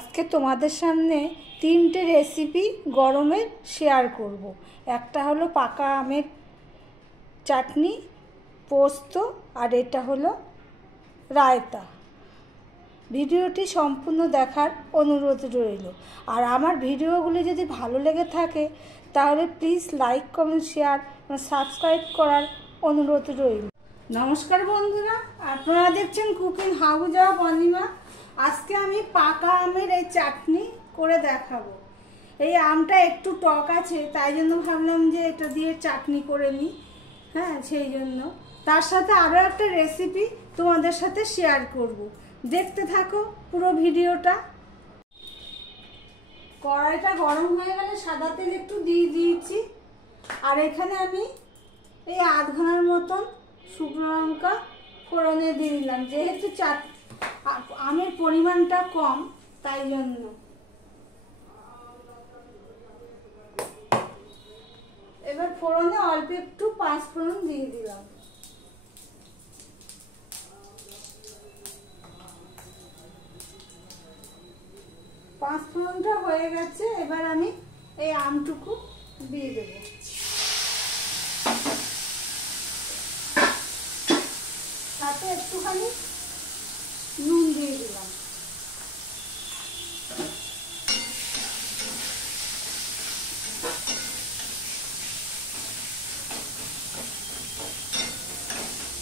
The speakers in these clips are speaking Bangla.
আজকে তোমাদের সামনে তিনটে রেসিপি গরমের শেয়ার করব। একটা হলো পাকা আমের চাটনি, পোস্ত, আর এটা হলো রায়তা। ভিডিওটি সম্পূর্ণ দেখার অনুরোধ রইল। আর আমার ভিডিওগুলি যদি ভালো লেগে থাকে তাহলে please like, comment, share, subscribe করার অনুরোধ রইল। নমস্কার বন্ধুরা, আপনারা দেখছেন কুকিং হাউস অফ অনিমা। আজকে আমি পাকা আমের এই চাটনি করে দেখাবো। এই আমটা একটু টক আছে, তাই জন্য ভাবলাম যে এটা দিয়ে চাটনি করে নিই। হ্যাঁ, সেই জন্য তার সাথে আরও একটা রেসিপি তোমাদের সাথে শেয়ার করব। দেখতে থাকো পুরো ভিডিওটা। কড়াইটা গরম হয়ে গেলে সাদা তেল একটু দিয়ে দিয়েছি। আর এখানে আমি এই আধখানার মতন শুকনো লঙ্কা ফোড়নে দিয়ে দিলাম, যেহেতু আমের পরিমাণটা কম তাই জন্য। এবার ফোড়নে অল্প একটু পাঁচ ফোড়ন দিয়ে দিলাম। পাঁচ ফোড়নটা হয়ে গেছে, এবার আমি এই আমটুকু দিয়ে দেবো। সাথে একটুখানি নুন দিয়ে দিলাম।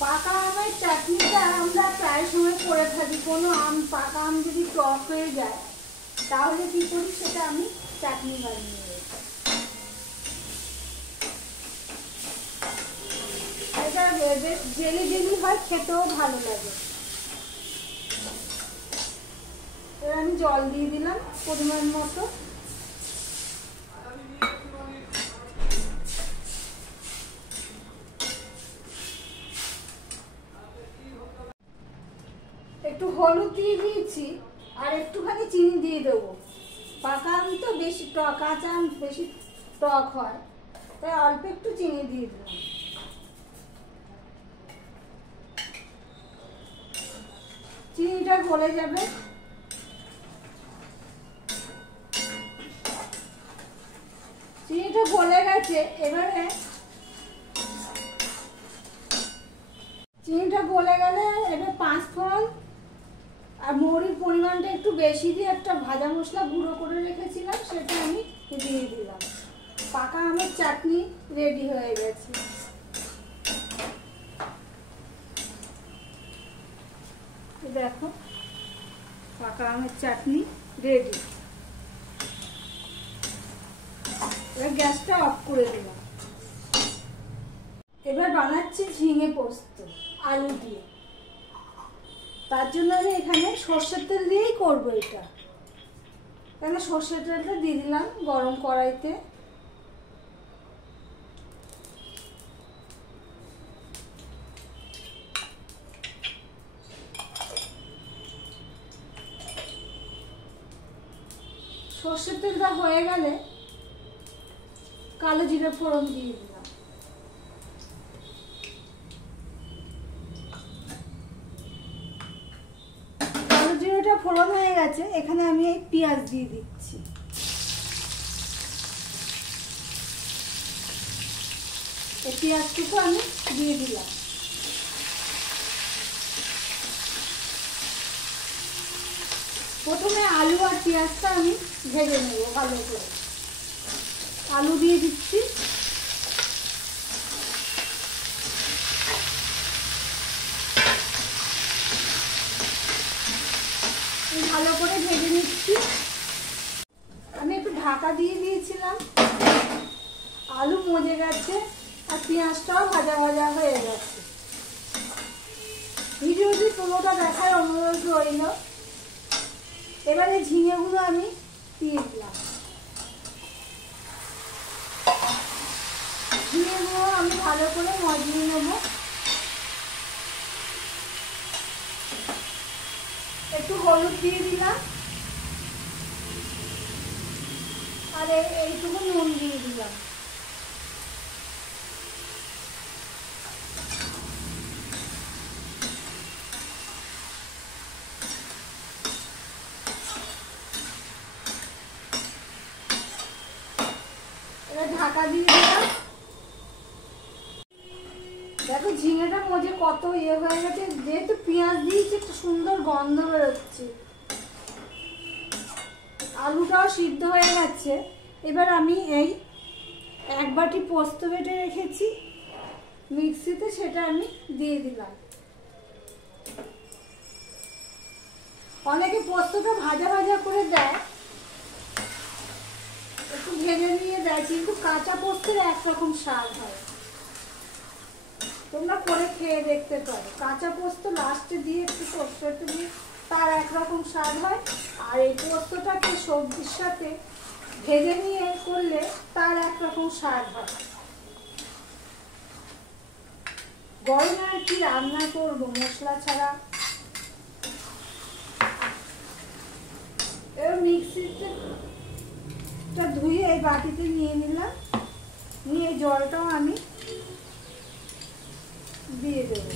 পাকা আমের চাটনিটা আমরা প্রায় সময় করে থাকি। কোনো পাকা আম যদি টক হয়ে যায় তাহলে কি করি, সেটা আমি চাটনি বানিয়ে নিই। এটা বেশ জেলি জেলি হয়, খেতেও ভালো লাগে। এবার আমি জল দিয়ে দিলাম পরিমাণ মতো। একটু হলুদ দিয়ে দিয়েছি, আর একটুখানি চিনি দিয়ে দেবো। পাকা আম তো বেশি টক, কাঁচা আম বেশি টক হয়, তাই অল্প একটু চিনি দিয়ে দিলাম। চিনিটা গলে যাবে। চিনিটা গলে গেছে, এবারে চিনিটা গলে গেলে এবার পাঁচ ফোড়ন আর মৌরির পরিমাণটা একটু বেশি দিয়ে একটা ভাজা মশলা গুঁড়ো করে রেখেছিলাম, সেটা আমি দিয়ে দিলাম। পাকা আমের চাটনি রেডি হয়ে গেছে। দেখো, পাকা আমের চাটনি রেডি। এবার গ্যাসটা অফ করে দিলাম। এবার বানাচ্ছি ঝিঙে পোস্ত আলু দিয়ে। তার জন্য আমি এখানে সর্ষের তেল দিয়েই করবো এটা। এখানে সর্ষের তেলটা দিয়ে দিলাম গরম কড়াইতে। সর্ষের তেলটা হয়ে গেলে কালো জিরে ফোড়ন দিয়ে দিলাম। কালো জিরেটা ফোড়ন হয়ে গেছে, এখানে আমি এই পেঁয়াজ দিয়ে দিচ্ছি। এই পেঁয়াজটুকু আমি দিয়ে দিলাম। প্রথমে আলু আর পেঁয়াজটা আমি ভেজে নেব ভালো করে। আলু দিয়ে দিচ্ছি। ভালো করে ভেজে নিচ্ছি। আমি একটু ঢাকা দিয়ে দিয়েছিলাম। আলু মজে গেছে আর পেঁয়াজটাও ভাজা ভাজা হয়ে গেছে। ভিডিওটি পুরোটা দেখার অনুরোধ রইল। এবারে ঝিঙেগুলো আমি দিয়ে দিলাম। ঝিঙেগুলো আমি ভালো করে মজিয়ে নেব। একটু হলুদ দিয়ে দিলাম, আর এইটুকু নুন দিয়ে দিলাম। ঢাকা দিয়ে দিলাম। দেখো ঝিঙেটা মজে কত ইয়ে হয়ে গেছে, যেহেতু পেঁয়াজ দিয়েছি একটু সুন্দর গন্ধ বেরোচ্ছে। আলুটাও সিদ্ধ হয়ে গেছে। এবার আমি এই 1 বাটি পোস্ত বেটে রেখেছি মিক্সিতে, সেটা আমি দিয়ে দিলাম। অনেকে পোস্তটা ভাজা ভাজা করে দেয়, একটু ভেজে নিয়ে দেয়, কিন্তু কাঁচা পোস্তের একরকম স্বাদ হয়। তোমরা করে খেয়ে দেখতে পারো। কাঁচা পোস্ত লাস্টে দিয়ে একটু সরষেটা দিয়ে তার একরকম স্বাদ হয়, আর এই পোস্তটাকে সবজির সাথে ভেজে নিয়ে করলে তার একরকম স্বাদ হয়। গরমে আর কি রান্না করবো মশলা ছাড়া। এবার মিক্সিতে ধুয়ে এই বাটিতে নিয়ে নিলাম, নিয়ে জলটাও আমি দিয়ে দেবো।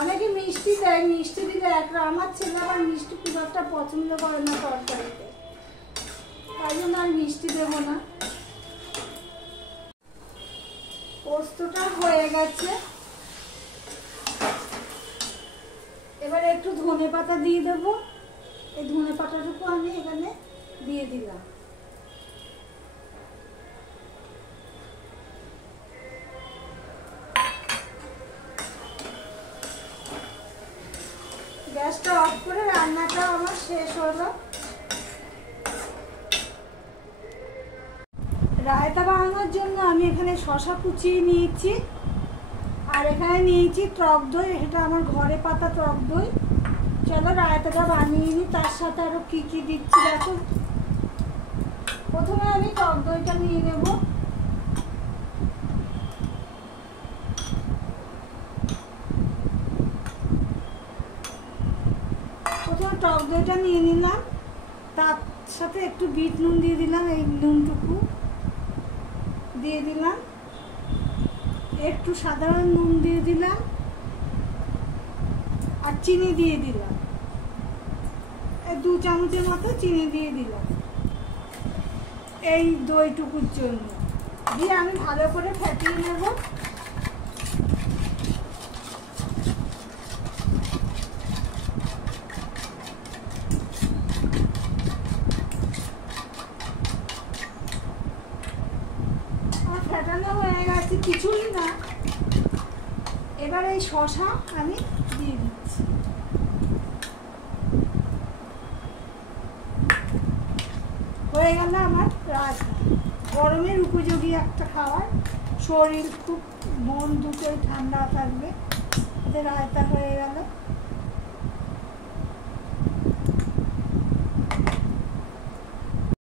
অনেকে মিষ্টি দেয়, মিষ্টি দিলে আমার ছেলে আবার মিষ্টি খুব একটা পছন্দ করে না তরকারিতে, তাই জন্য আর মিষ্টি দেবো না। পোস্তটা হয়ে গেছে। এবার একটু ধনেপাতা দিয়ে দেবো। এই ধনেপাতাটুকু আমি এখানে দিয়ে দিলাম। গ্যাসটা অফ করে রান্নাটা আমার শেষ হলো। রায়তা বানানোর জন্য আমি এখানে শসা কুচিয়ে নিয়েছি, আর এখানে নিয়েছি টক দই। এটা আমার ঘরে পাতা টক দই। চলো রায়তাটা বানিয়ে নিই। তার সাথে আরো কি কি দিচ্ছি দেখো। প্রথমে আমি টক দইটা নিয়ে নেব। প্রথমে টক দইটা নিয়ে নিলাম, তার সাথে একটু বিট নুন দিয়ে দিলাম। এই নুনটুকু দিয়ে দিলাম, একটু সাধারণ নুন দিয়ে দিলাম, আর চিনি দিয়ে দিলাম। 2 চামচের মতো চিনি দিয়ে দিলাম এই দইটুকুর জন্য। দিয়ে আমি ভালো করে ফেটিয়ে নেব। আমার ফেটানো হয়ে গেছে, কিছুই না। এবার এই শসা আমি দিয়ে দিচ্ছি। হয়ে গেল আমার রায়তা। গরমের উপযোগী একটা খাবার, শরীর খুব মন দুটোই ঠান্ডা থাকবে। এতে রায়তা হয়ে গেল।